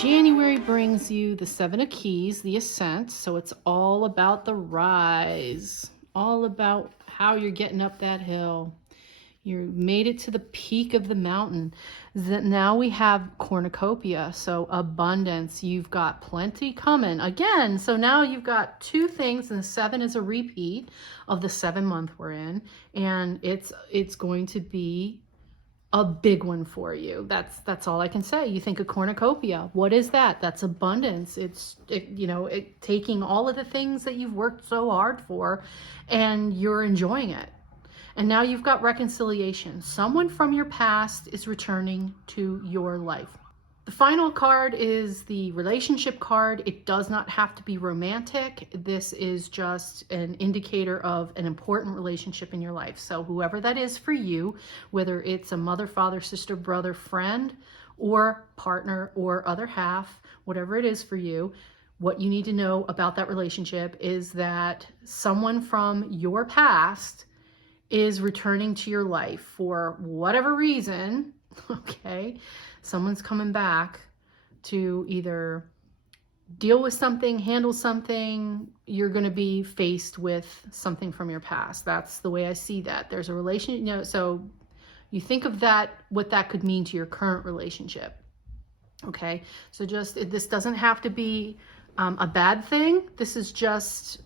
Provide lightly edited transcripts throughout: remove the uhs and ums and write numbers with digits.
January brings you the Seven of Keys, the ascent. So it's all about the rise, all about how you're getting up that hill. You made it to the peak of the mountain. Now we have cornucopia, so abundance. You've got plenty coming again. So now you've got two things, and the seven is a repeat of the 7 month we're in, and it's going to be a big one for you. That's all I can say. You think of cornucopia. What is that? That's abundance. It's taking all of the things that you've worked so hard for, and you're enjoying it. And now you've got reconciliation. Someone from your past is returning to your life. The final card is the relationship card. It does not have to be romantic. This is just an indicator of an important relationship in your life. So whoever that is for you, whether it's a mother, father, sister, brother, friend, or partner, or other half, whatever it is for you, what you need to know about that relationship is that someone from your past is returning to your life for whatever reason, okay? Someone's coming back to either deal with something, handle something. You're going to be faced with something from your past. That's the way I see that. There's a relationship, so you think of that, what that could mean to your current relationship, okay? So this doesn't have to be a bad thing. This is just,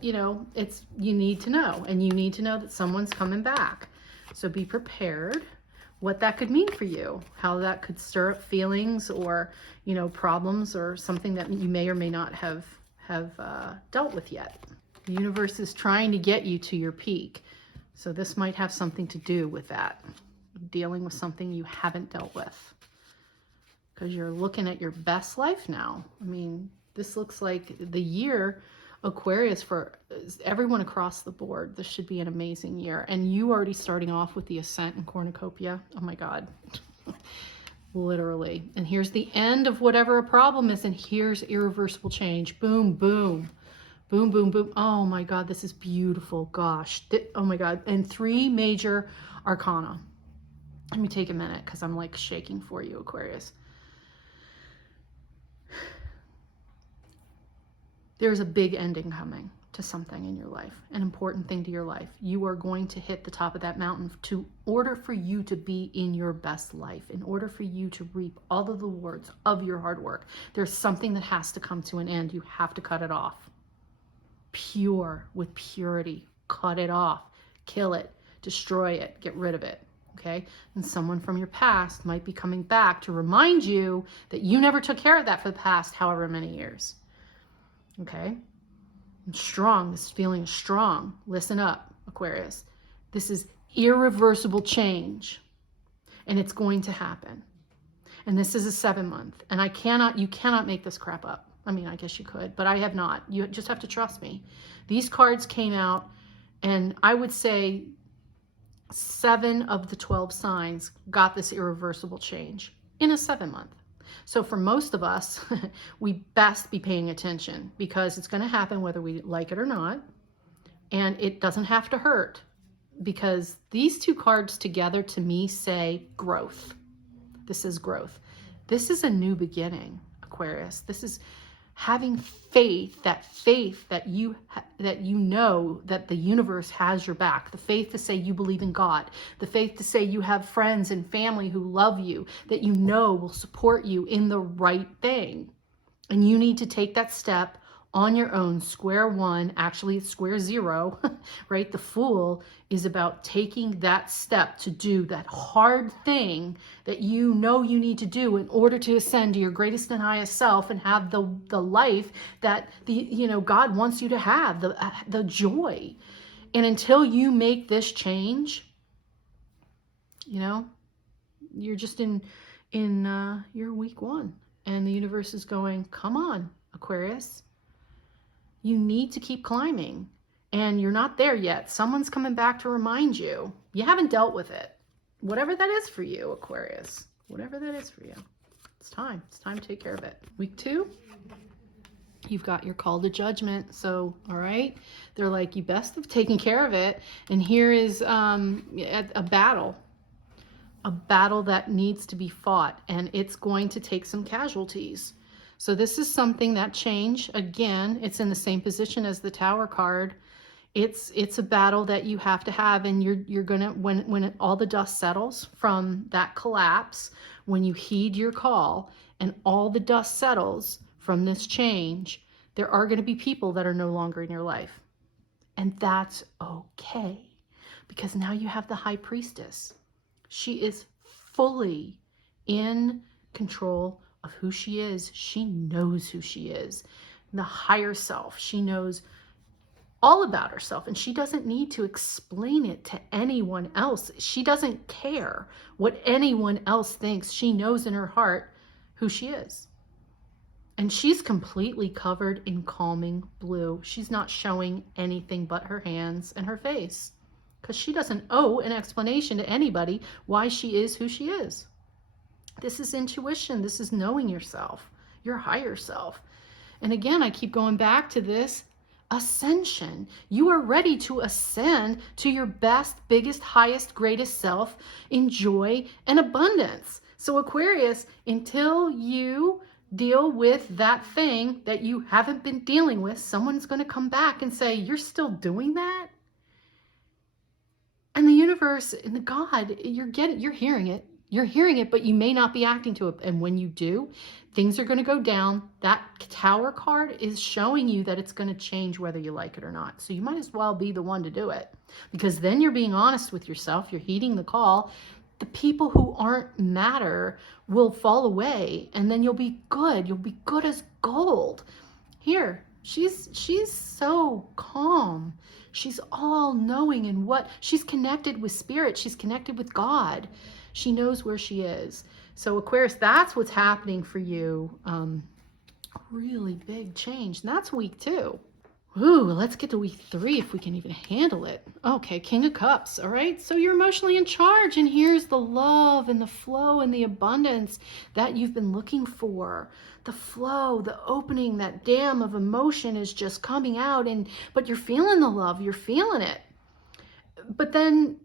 you need to know, and you need to know that someone's coming back. So be prepared what that could mean for you, how that could stir up feelings or, problems or something that you may or may not have dealt with yet. The universe is trying to get you to your peak. So this might have something to do with that, dealing with something you haven't dealt with, because you're looking at your best life now. I mean, this looks like the year Aquarius for everyone across the board. This should be an amazing year. And you already starting off with the ascent and cornucopia. Oh my God. Literally. And here's the end of whatever a problem is. And here's irreversible change. Boom, boom. Boom, boom, boom. Oh my God, this is beautiful. Gosh. Oh my God. And 3 major arcana. Let me take a minute because I'm like shaking for you, Aquarius. There's a big ending coming to something in your life, an important thing to your life. You are going to hit the top of that mountain in order for you to be in your best life, in order for you to reap all of the rewards of your hard work. There's something that has to come to an end. You have to cut it off. Pure, with purity, cut it off, kill it, destroy it, get rid of it. Okay? And someone from your past might be coming back to remind you that you never took care of that for the past however many years. Okay? I'm strong. This feeling is strong. Listen up, Aquarius. This is irreversible change, and it's going to happen. And this is a 7 month, and you cannot make this crap up. I mean, I guess you could, but I have not. You just have to trust me. These cards came out, and I would say 7 of the 12 signs got this irreversible change in a 7 month. So for most of us, we best be paying attention, because it's going to happen whether we like it or not. And it doesn't have to hurt, because these 2 cards together to me say growth. This is growth. This is a new beginning, Aquarius. This is having faith that you know that the universe has your back, the faith to say you believe in God, the faith to say you have friends and family who love you, that you know will support you in the right thing. And you need to take that step on your own, square one. Actually, it's square 0, right? The Fool is about taking that step to do that hard thing that you know you need to do in order to ascend to your greatest and highest self and have the life that God wants you to have, the joy. And until you make this change, you're just in your week 1, and the universe is going, come on, Aquarius. You need to keep climbing, and you're not there yet. Someone's coming back to remind you. You haven't dealt with it. Whatever that is for you, Aquarius, whatever that is for you, it's time. It's time to take care of it. Week 2, you've got your call to judgment. So, all right, they're like, you best have taken care of it. And here is a battle. a battle that needs to be fought, and it's going to take some casualties. So this is something, that change, again, it's in the same position as the Tower card. It's a battle that you have to have, and you're gonna, when all the dust settles from that collapse, when you heed your call and all the dust settles from this change, there are going to be people that are no longer in your life. And that's okay, because now you have the High Priestess. She is fully in control of who she is. She knows who she is. The higher self, she knows all about herself, and she doesn't need to explain it to anyone else. She doesn't care what anyone else thinks. She knows in her heart who she is. And she's completely covered in calming blue. She's not showing anything but her hands and her face, because she doesn't owe an explanation to anybody why she is who she is. This is intuition. This is knowing yourself, your higher self. And again, I keep going back to this ascension. You are ready to ascend to your best, biggest, highest, greatest self in joy and abundance. So Aquarius, until you deal with that thing that you haven't been dealing with, someone's going to come back and say, you're still doing that? And the universe and the God, you're hearing it. You're hearing it, but you may not be acting to it. And when you do, things are going to go down. That Tower card is showing you that it's going to change whether you like it or not. So you might as well be the one to do it, because then you're being honest with yourself. You're heeding the call. The people who aren't matter will fall away, and then you'll be good. You'll be good as gold. Here, she's so calm. She's all knowing, and what she's connected with spirit. She's connected with God. She knows where she is. So Aquarius, that's what's happening for you. Really big change. And that's week 2. Ooh, let's get to week 3 if we can even handle it. Okay, King of Cups. All right, so you're emotionally in charge, and here's the love and the flow and the abundance that you've been looking for. The flow, the opening, that dam of emotion is just coming out, but you're feeling the love, you're feeling it. But then,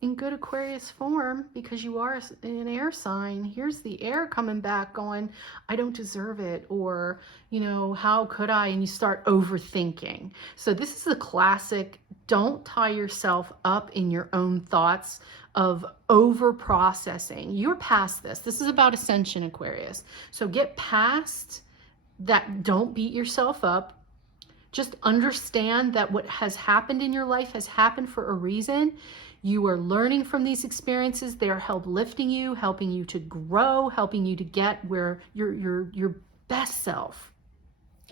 in good Aquarius form, because you are an air sign, here's the air coming back going, I don't deserve it, or, how could I? And you start overthinking. So this is a classic, don't tie yourself up in your own thoughts of over processing. You're past this. This is about ascension, Aquarius. So get past that. Don't beat yourself up. Just understand that what has happened in your life has happened for a reason. You are learning from these experiences. They are lifting you, helping you to grow, helping you to get where your best self.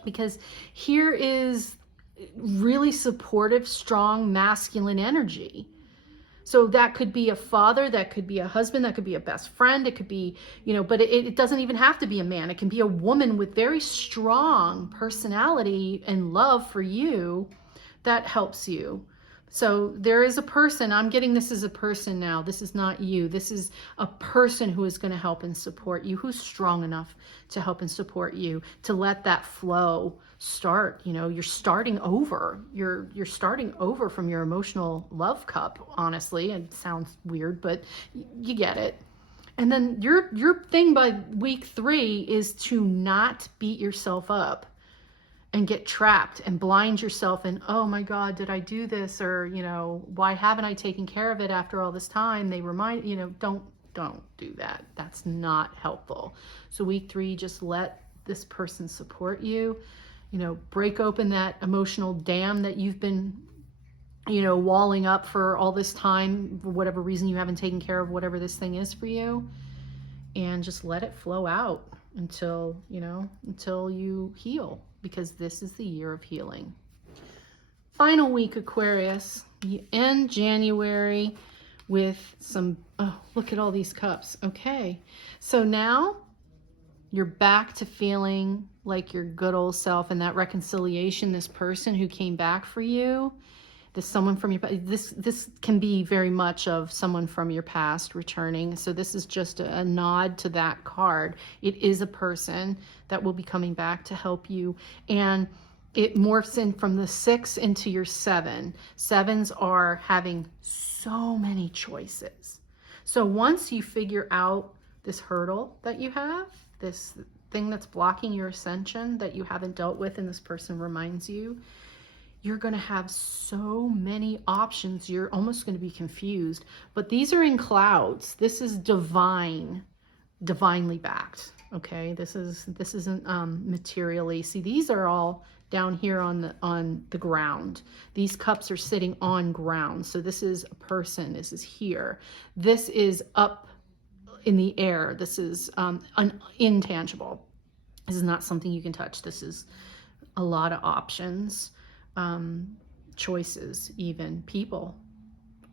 Because here is really supportive, strong, masculine energy. So that could be a father, that could be a husband, that could be a best friend, it could be, but it doesn't even have to be a man. It can be a woman with very strong personality and love for you that helps you. So there is a person, I'm getting this as a person now. This is not you. This is a person who is going to help and support you, who's strong enough to help and support you, to let that flow start. You're starting over. You're starting over from your emotional love cup, honestly. It sounds weird, but you get it. And then your thing by week 3 is to not beat yourself up and get trapped and blind yourself and, oh my God, did I do this? Or, why haven't I taken care of it after all this time? They remind, don't do that. That's not helpful. So week 3, just let this person support you, break open that emotional dam that you've been, walling up for all this time, for whatever reason you haven't taken care of whatever this thing is for you, and just let it flow out until you heal. Because this is the year of healing. Final week, Aquarius. You end January with some, look at all these cups. Okay, so now you're back to feeling like your good old self, and that reconciliation, this person who came back for you, someone from your past, this can be very much of someone from your past returning. So this is just a nod to that card. It is a person that will be coming back to help you, and it morphs in from the 6 into your 7. 7s are having so many choices. So once you figure out this hurdle that you have, this thing that's blocking your ascension that you haven't dealt with and this person reminds you, you're going to have so many options. You're almost going to be confused. But these are in clouds. This is divine, divinely backed. Okay, this isn't materially. See, these are all down here on the ground. These cups are sitting on ground. So this is a person. This is here. This is up in the air. This is an intangible. This is not something you can touch. This is a lot of options, choices, even people,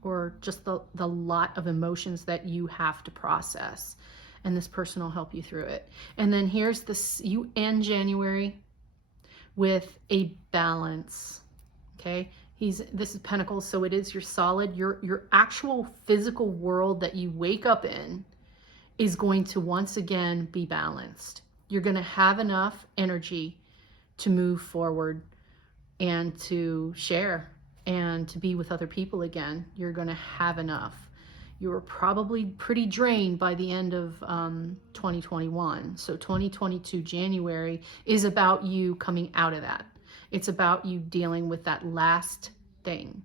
or just the lot of emotions that you have to process. And this person will help you through it. And then here's this, you end January with a balance. Okay. This is Pentacles. So it is your solid, your actual physical world that you wake up in is going to once again be balanced. You're going to have enough energy to move forward and to share and to be with other people again. You're going to have enough. You were probably pretty drained by the end of 2021. So 2022 January is about you coming out of that. It's about you dealing with that last thing,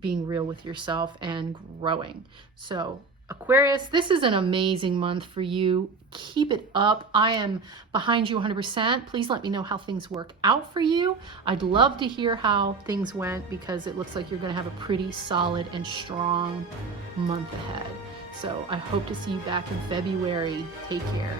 being real with yourself and growing. So Aquarius, this is an amazing month for you. Keep it up. I am behind you 100%. Please let me know how things work out for you. I'd love to hear how things went because it looks like you're going to have a pretty solid and strong month ahead. So I hope to see you back in February. Take care.